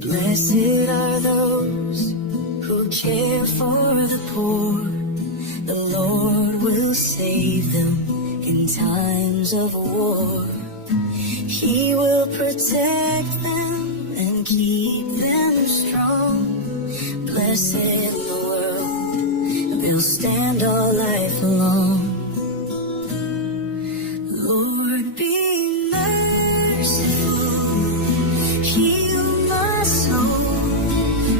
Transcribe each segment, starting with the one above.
Blessed are those who care for the poor. The Lord will save them in times of war. He will protect them and keep them strong. Blessed in the world, they'll stand all life long. Lord, be merciful, heal my soul.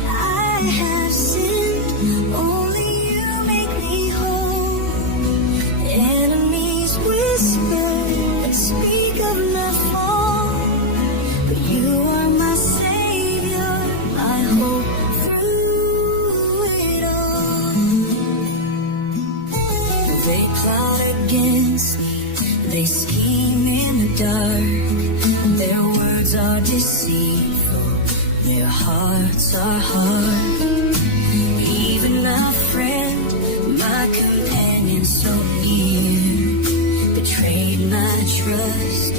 I have sinned, only you make me whole. Enemies whisper and speak of my fall, but you are my Savior, my hope through it all. They plot against me, they scheme in the dark. Their words are deceitful, their hearts are hard. Even my friend, my companion so near, betrayed my trust,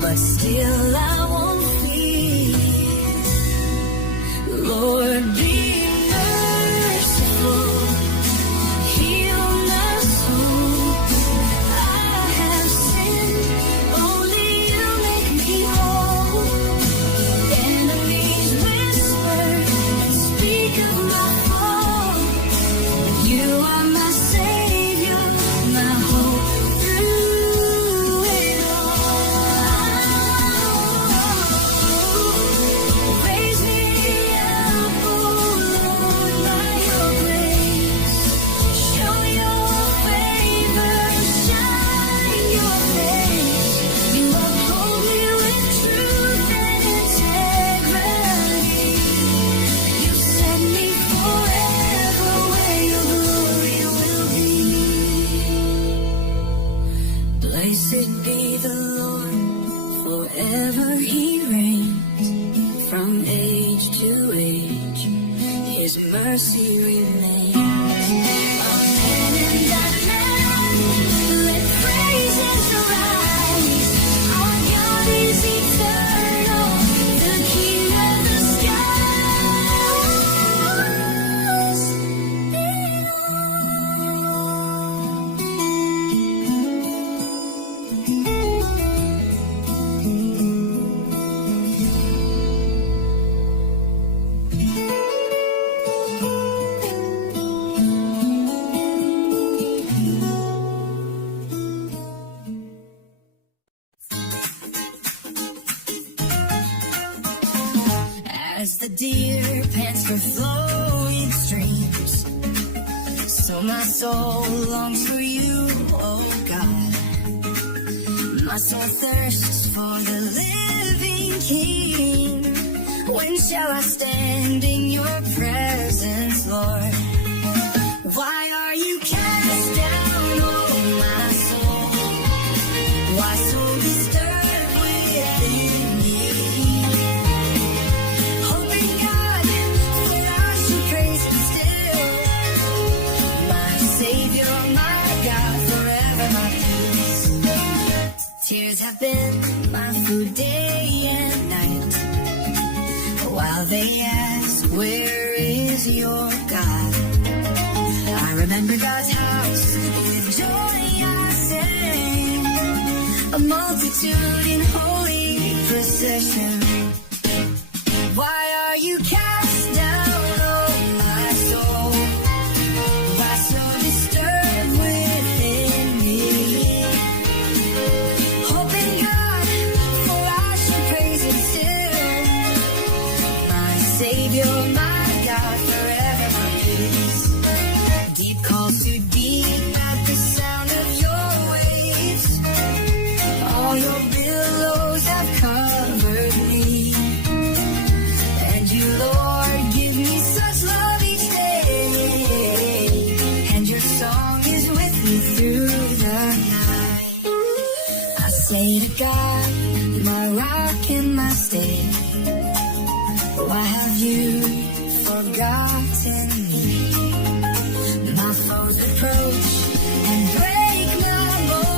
but still I won't fear. Lord, be merciful, heal my soul. I have sinned, only you make me whole. Enemies whisper and speak of my fall. You are my Savior, my hope through it all. Raise me up, oh Lord, by your grace. Show your favor, shine your face. You uphold me with truth and integrity. You set me forever where your glory will be. Blessed be the Lord, forever he reigns. From age to age, his mercy remains. Amen and amen. Let praises arise. Our God is eternal, the King of the As the deer pants for flowing streams, so my soul longs for you, oh God. My soul thirsts for the living King. When shall I stand in your presence, Lord? Why are you cast down, oh my soul? Why so disturbed within me? Hoping God, for I should praise him still. My Savior, my God, forever my peace. Tears have been my food day and night, while they ask, where is your God? I remember God's house, with joy I sing, a multitude in holy procession. Why are you cast down, oh my soul? Why so disturbed within me? Hoping God, for I should praise him still. My Savior, my God, forever my peace. Deep calls to deep at the sound of your waves. All your billows have covered me. And you, Lord, give me such love each day. And your song is with me through the night. I say to God, my rock and my stay, why have you forgotten me? My foes approach and break my bones.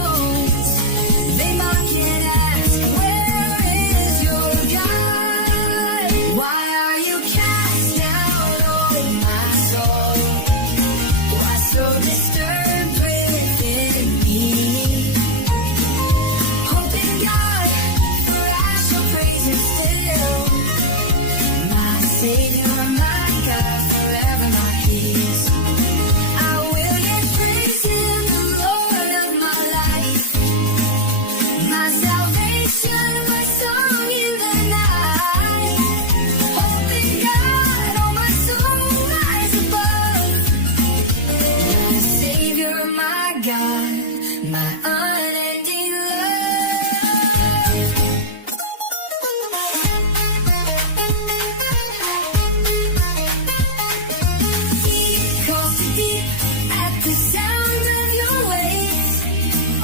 my unending love. Deep calls to deep at the sound of your waves.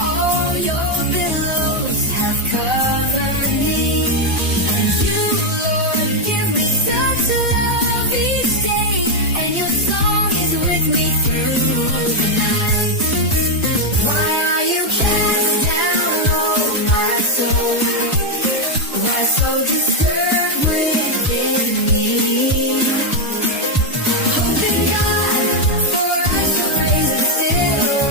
All your billows have covered me. And you, Lord, give me such love each day. And your song is with me through the night. Why are you cast down, oh my soul? Why so disturbed within me? Hope in God, for I shall praise Him still.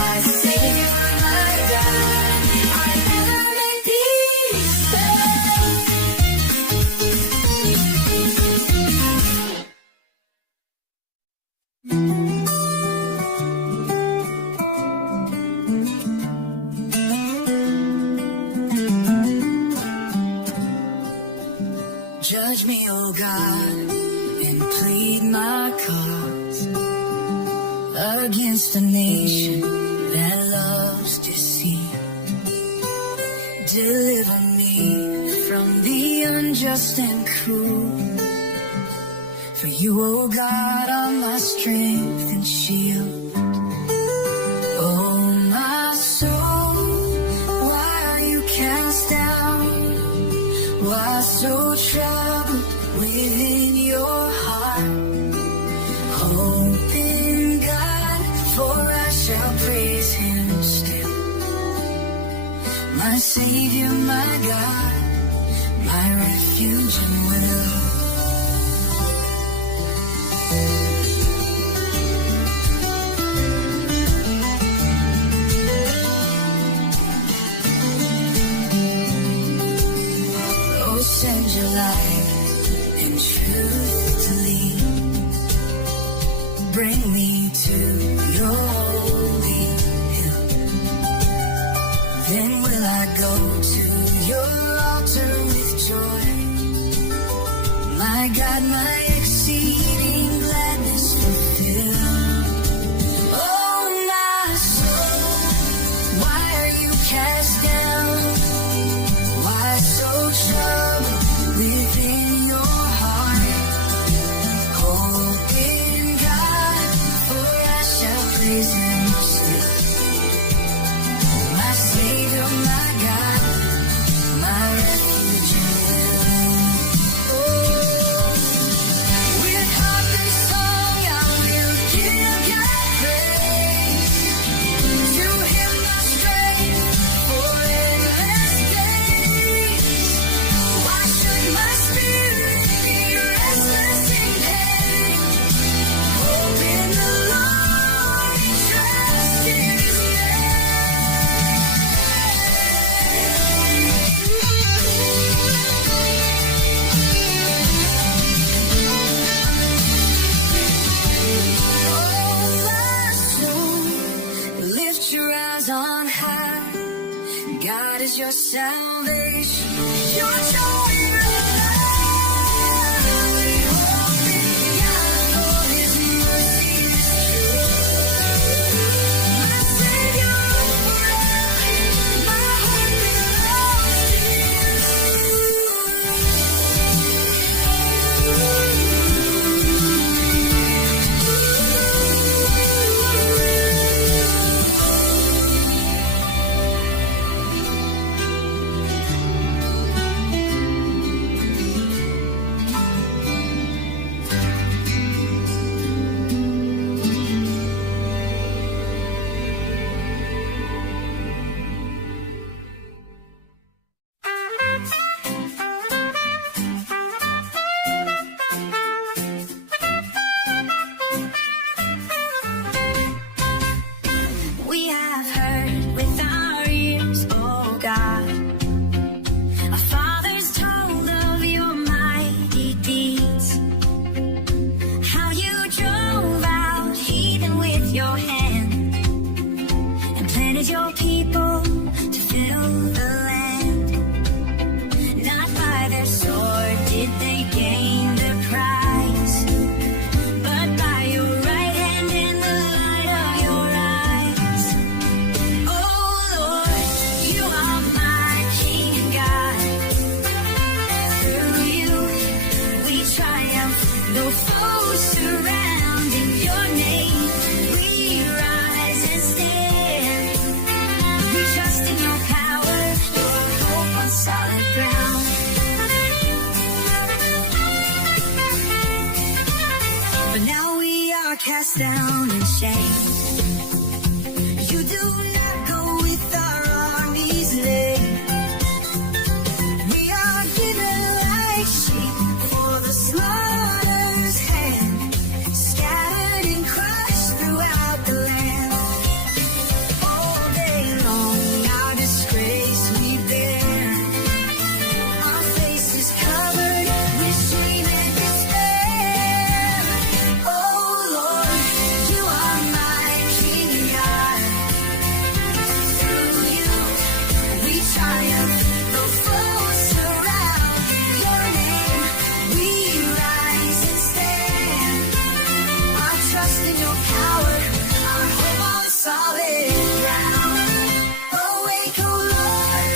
My Savior, my God, I never make peace. Judge me, oh God, and plead my cause against a nation that loves deceit. Deliver me from the unjust and cruel. For you, oh God, are my strength and shield. Oh, my soul, why are you cast down? Why so troubled within your heart? Hope in God, for I shall praise Him still. My Savior, my God, my refuge and will. Oh, send your light and truth to lead. Bring me to your holy hill. Then will I go to your altar with joy. My God, my exceeding gladness fulfill. Oh, my soul, why are you cast down? Why so troubled within your heart? Hope in God, for I shall praise Him still. My Savior, my God, my refuge and will. Oh, with harp and song I will give God praise. To Him my strength for endless days. Why should my spirit be restless in pain? Hope in the Lord and trust in His Oh, my soul, lift your eyes on high. God is your salvation, your joy in life. Hope in God, for His mercy is true. My Savior forever, my heart belongs to We have heard with our ears, oh God. Our fathers told of your mighty deeds. How you drove out heathen with your hand and planted your people to fill the land. Not by their sword did they gain the prize, but by your right hand and the light of your eyes. cast down in shame. You do not go with our armies late. We are given like sheep for the slaughter's hand, scattered and crushed throughout the land. All day long our disgrace we bear, our faces covered with shame and despair. Oh Lord, you are my King God. Through you we triumph, though foes surround. Your name we rise and stand. Our trust in your power, our hope on solid ground. Awake, O Lord,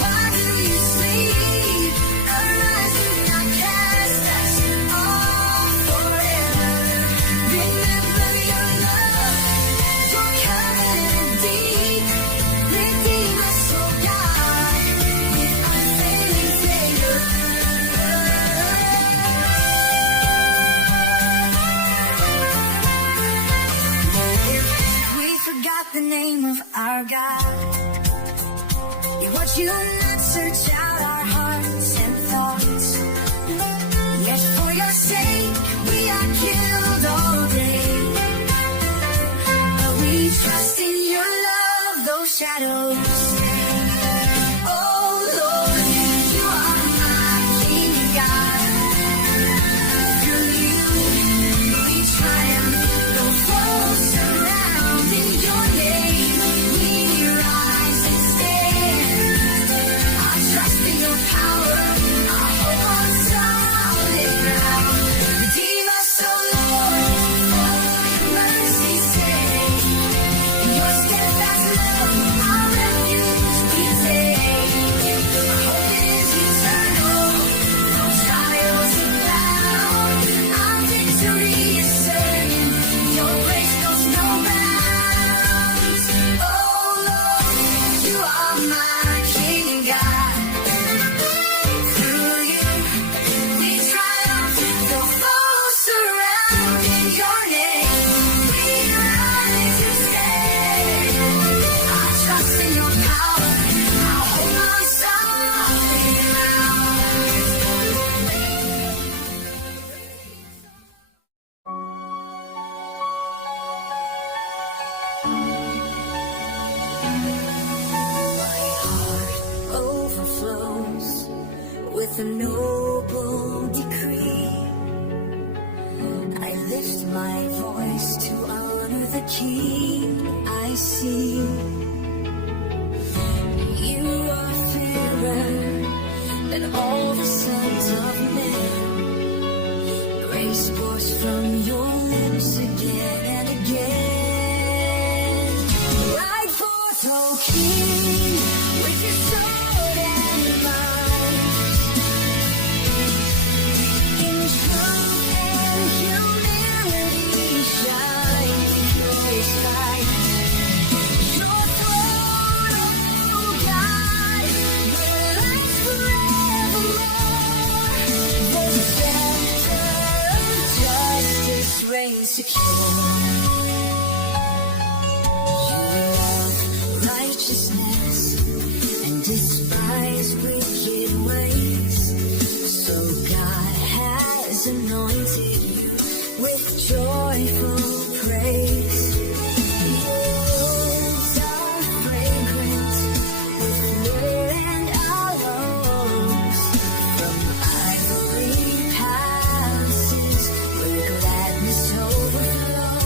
why do you sleep? Arise, do not cast us off forever. Remember your love, your covenant deep. Redeem us, O God, with unfailing favor. If we forgot the name of our God, would you not search out our hearts and thoughts? Yet for your sake we are killed all day. But we trust in your love, those shadows stay. Oh Lord, you are my King God. Through you we triumph, though foes surround. In your name we rise and stand. Our trust in your power, our hope on solid ground. Redeem us, O Lord, for your mercy's sake. In your steadfast love, our refuge we take. Our hope is eternal, though trials abound. Our victory is certain, your grace knows no bounds. Oh Lord, you are my King God. Through you we triumph, though foes surround. In your name we rise and stand. Our trust in your power, our hope on solid My heart overflows with a noble decree. I lift my voice to honor the King I see. You are fairer than all the sons of men. Grace pours from your lips again and again. Ride forth, O King, with your sword and might. In truth and humility shine your sight. Your throne, O God, will last forevermore. The scepter of justice reigns secure. You love righteousness and despise wicked ways. So God has anointed you with joyful praise. Your robes are fragrant with myrrh and aloes. From ivory palaces where gladness overflows.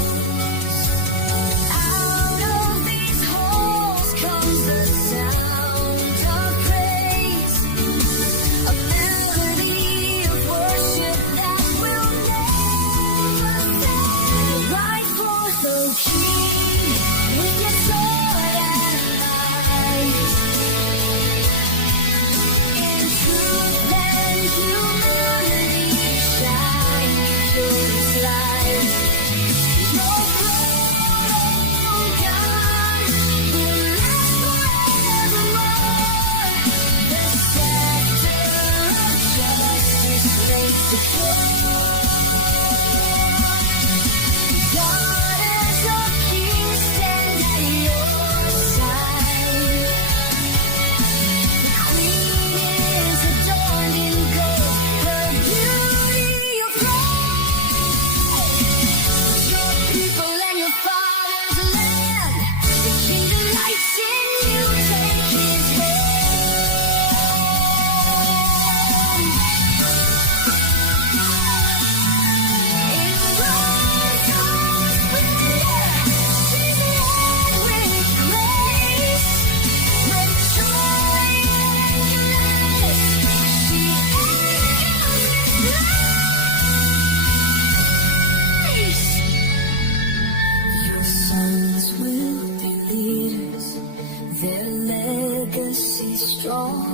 mercy strong.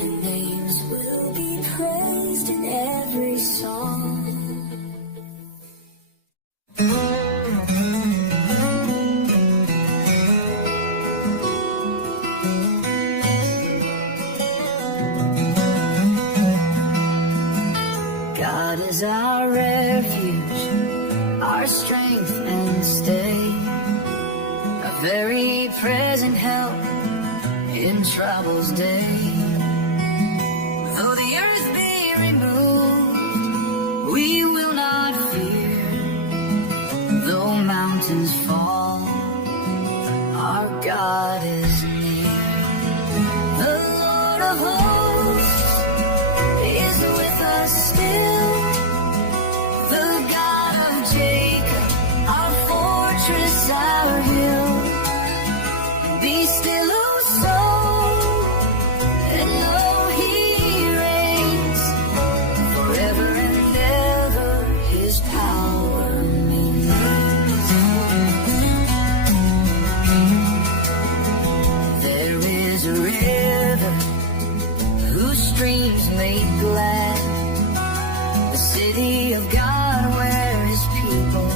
The names will be praised in every song. God is our refuge, our strength and stay, a very present help in trouble's day. Though the earth be removed, we will not fear. Though mountains fall, our God is near. The Lord of hosts is with us still. The God of Jacob, our fortress, our hill. Be still, O soul, and know He reigns. Forever and ever His power remains. There is a river whose streams make glad the city of God, where His people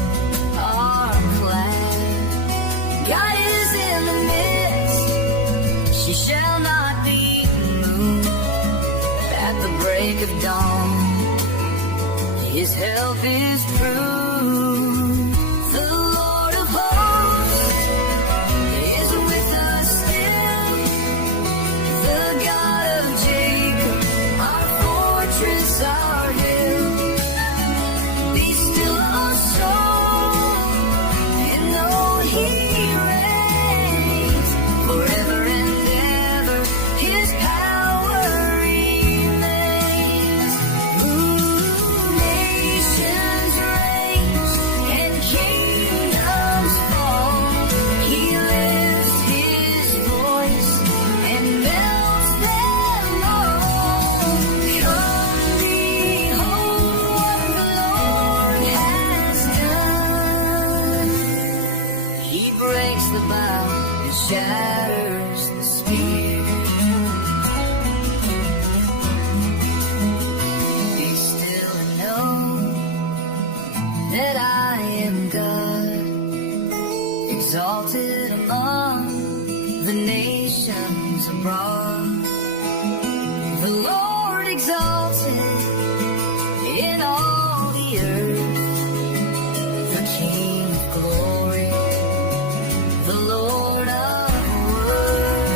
are glad. God is in the midst, she shall not be moved. At the break of dawn, His help is proved. The Lord of hosts is with us still. The God of Jacob, our fortress, our hill. Be still, O soul, and know He reigns. Forever and ever His power remains. Nations reign and kingdoms fall. He lifts His voice and melts them all. Come behold what the Lord has done. He breaks the bow and shatters the spear. Be still and know that I am God, exalted among the nations abroad. The Lord exalted in all the earth, the King of glory, the Lord of worth.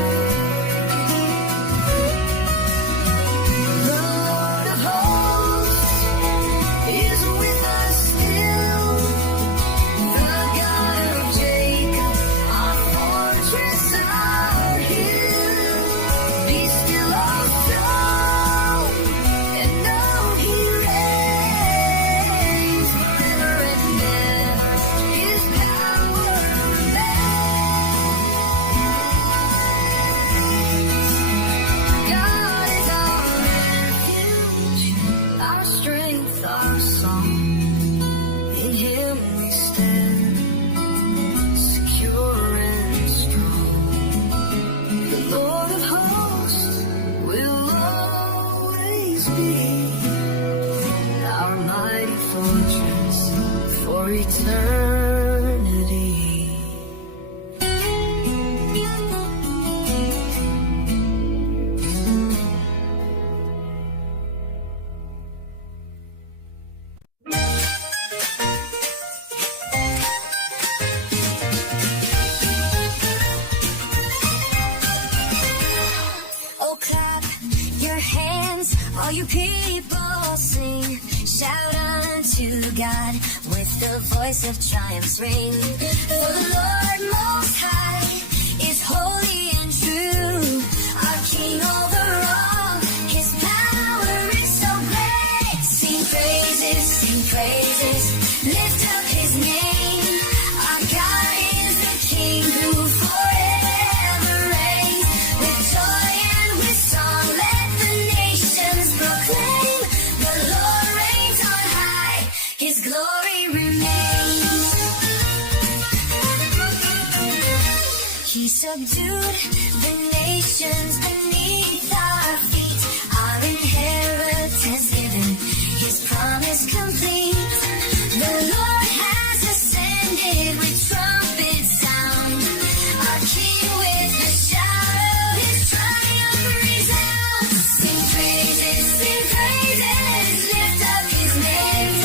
The Lord of hosts is with us still. The God of Jacob, our fortress, our hill. Be still, O soul, and know He reigns. Forever and ever His power remains. God is our refuge, our strength, our song. In Him we stand, secure and strong. The Lord of hosts will always be our mighty fortress for eternity. Oh, clap your hands, all you people sing. Shout unto God with the voice of triumph ring. For the Lord Most High is holy and true, our King over all. His power is so great. Sing praises, lift up His name. Our God is the King who forever reigns. With joy and with song, let the nations proclaim. The Lord reigns on high, His glory remains. He subdued the nations beneath our feet. Our inheritance given, His promise complete. The Lord has ascended with trumpet sound. Our King with the shout of His triumph resounds. Sing praises, lift up His name.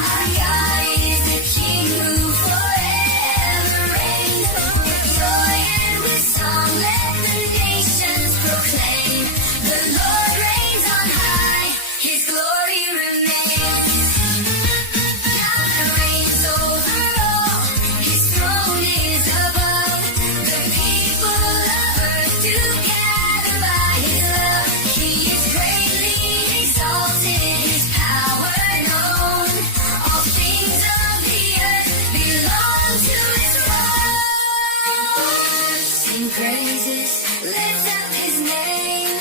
Our God is the King who forever reigns. With joy and with song, let the nations proclaim. The Lord reigns on high, His glory remains. God reigns over all, His throne is above. The people of earth do gather by His love. He is greatly exalted, His power known. All things of the earth belong to His throne. Sing praises, lift up His name.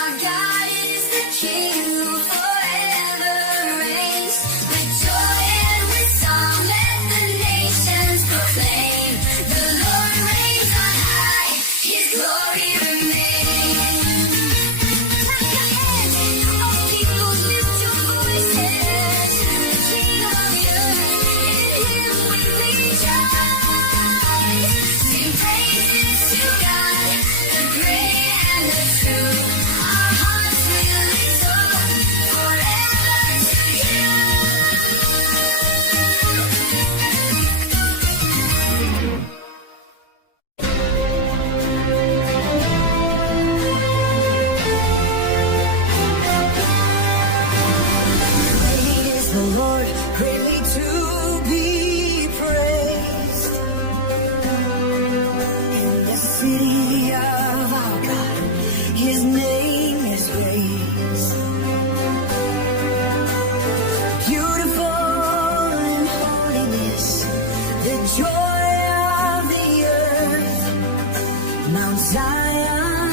Our God is the King who forever reigns. With joy and with song, let the nations proclaim. The Lord reigns on high, His glory remains. Clap your hands, all people, lift your voices. The King of the earth, in Him we rejoice. Sing praises to God, the great and the true. Our hearts will exalt forever to You. Great is the Lord, greatly to be praised. In the city of our God, His name is great. Beautiful in holiness, the joy of the earth. Mount Zion,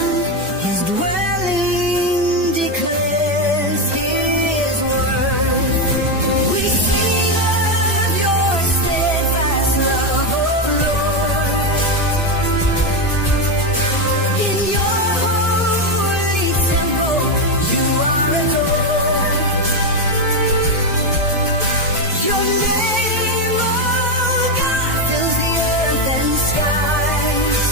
His dwelling declares His word. We sing of Your steadfast love, O Lord. In Your holy temple, You are adored. Your name, O God, fills the earth and skies.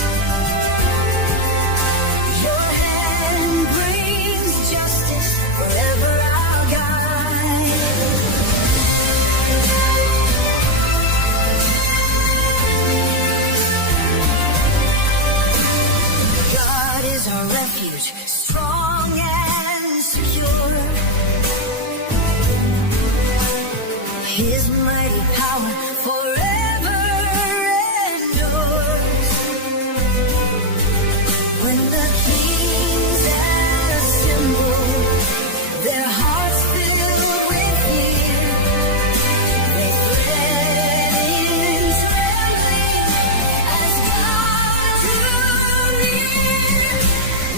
Your hand brings justice, forever our guide. God is our refuge, strong and secure. His mighty power forever endures. When the kings assemble, their hearts filled with fear, they fled in trembling as God drew near.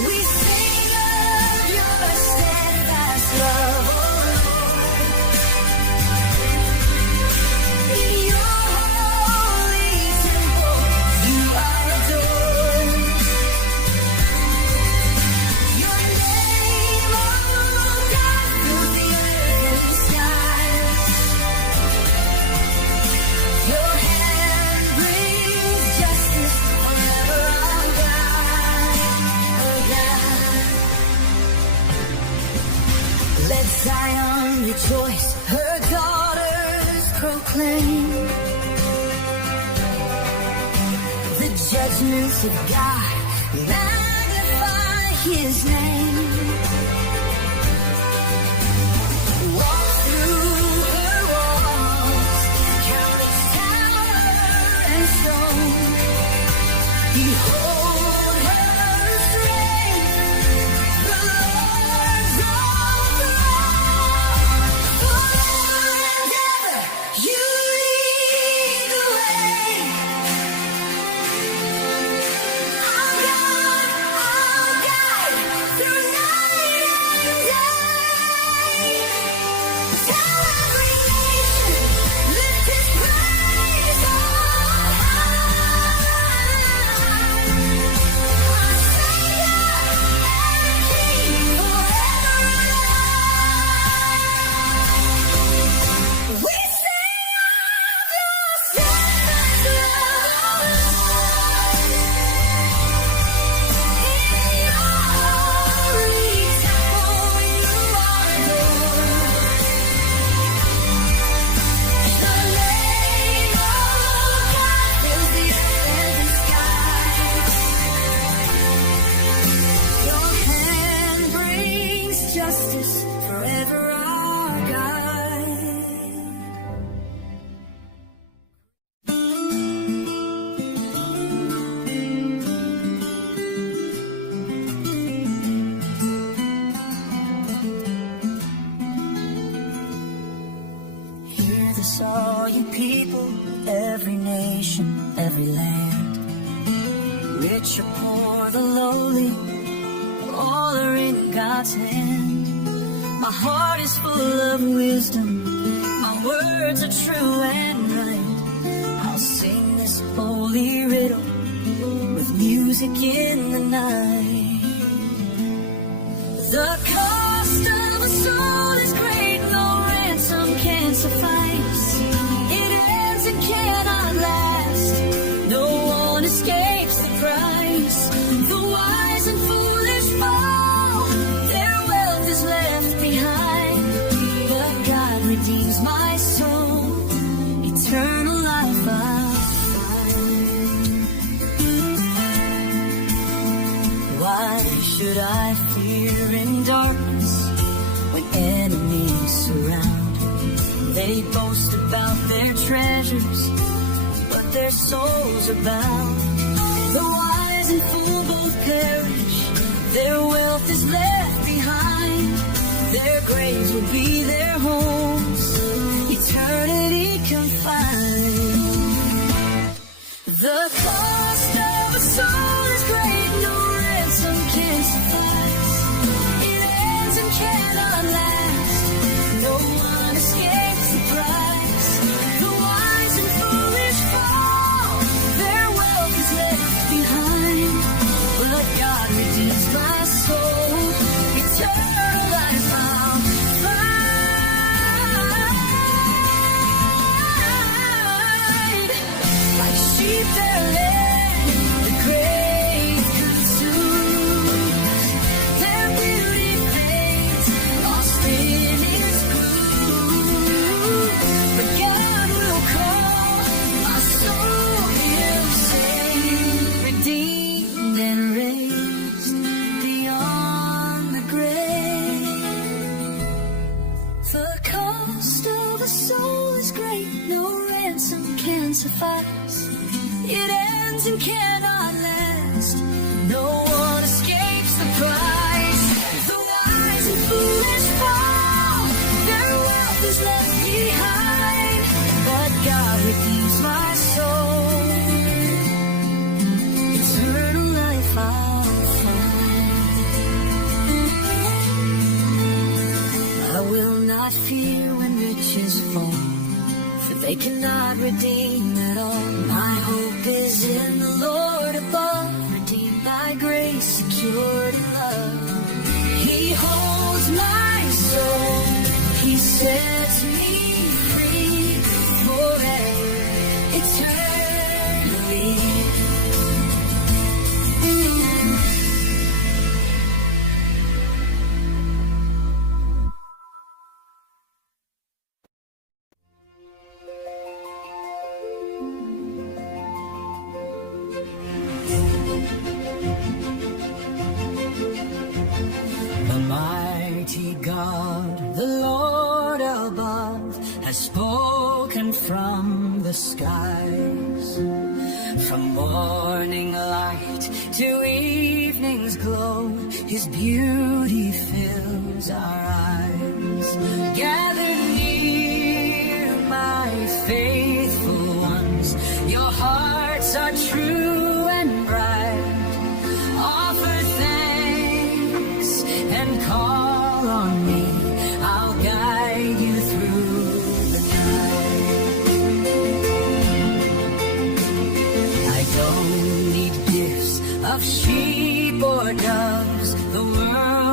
We sing of Your steadfast love, O Lord. In Your holy temple, You are adored. Your name, O God, fills the earth and skies. Your hand brings justice, forever our guide. Let Zion rejoice, her daughters proclaim the judgments of God, magnify His name. Walk through her walls, count its tower and stone. Behold her strength, the Lord's overall. Forever and ever, You lead the way. Our God, our guide, through night and day. Tell every nation, lift His praise on high. rich or poor, the lowly, all are in God's hand. My heart is full of wisdom, my words are true and right. I'll sing this holy riddle with music in the night. The cost of a soul is great, no ransom can suffice. It ends and cannot last, no one escapes the price. The wise and foolish fall, their wealth is left behind. But God redeems my soul, eternal life I'll find. Why should I fear in darkness when enemies surround? They boast about their treasures, but their souls are bound. The wise and fool both perish, their wealth is left behind. Their graves will be their homes, eternity confined. The cost of a soul is great, no ransom can suffice. It ends and cannot last, no one escapes the price. The wise and foolish fall, their wealth is left behind. But God redeems my soul, eternal life I'll find. Like sheep they're led, the grave consumed. Their beauty fades, lost in its gloom. But God will call my soul, He'll save, redeemed and raised beyond the grave. The cost of a soul is great, no ransom can suffice. It ends and cannot last, no one escapes the price. The wise and foolish fall, their wealth is left behind. But God redeems my soul, eternal life I'll find. I will not fear when riches fall, for they cannot redeem at all. My hope is in the Lord above, redeemed by grace, secured in love. He holds my soul, He sets me free forever, eternally. The mighty God, the Lord above, has spoken from the skies. From morning light to evening's glow, His beauty fills our eyes. Gather near, my faithful ones, your hearts are true and bright. Offer thanks and call on me, I'll guide you through the night. I don't need gifts of sheep or doves, the world